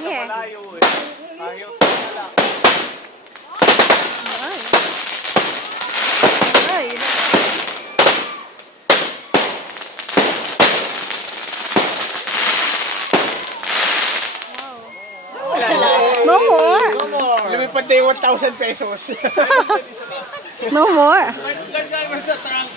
Yeah. Malayo eh. Ayaw ko na lang. Ay. Ay. No more. Lumipad na yung 1,000 pesos. No more. Lagay mo sa trunk.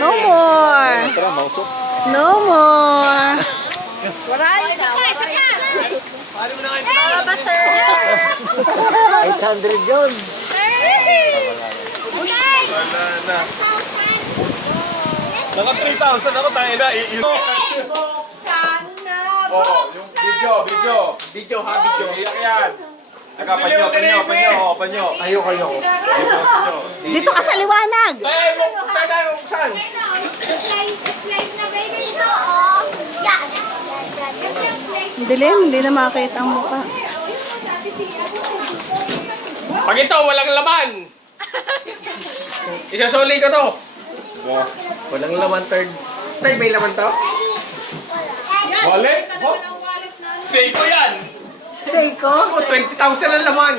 No more. No more. Paano mo na kayo? 800 yun. Wala na. Naka 3,000 ako tayo na. Oo, yung video ha, video. Iyak yan. Panyo. Kayo. Dito ka sa liwanag. Ay, tayo saan? Slide na baby. Dilim, hindi na makita ang mukha. Pag ito, walang laman. Isasuli ko to. Walang laman, third. Third, may laman to? Wallet? Oh, Seiko yan! Seiko? 20,000 ang laman.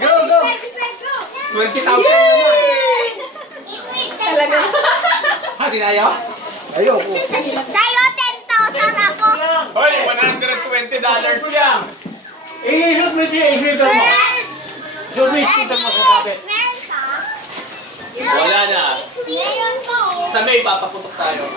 Go, go. Slide, go. 20,000 ang laman. Talaga. Ha, di tayo? Ayoko. Sa'yo, 10,000 ako. Hoy, $120 yan! Shoot mo siya, shoot mo. Shoot mo, shoot mo sa tabi. Meron ka? Wala na. Meron po. Sa May, papaputok tayo.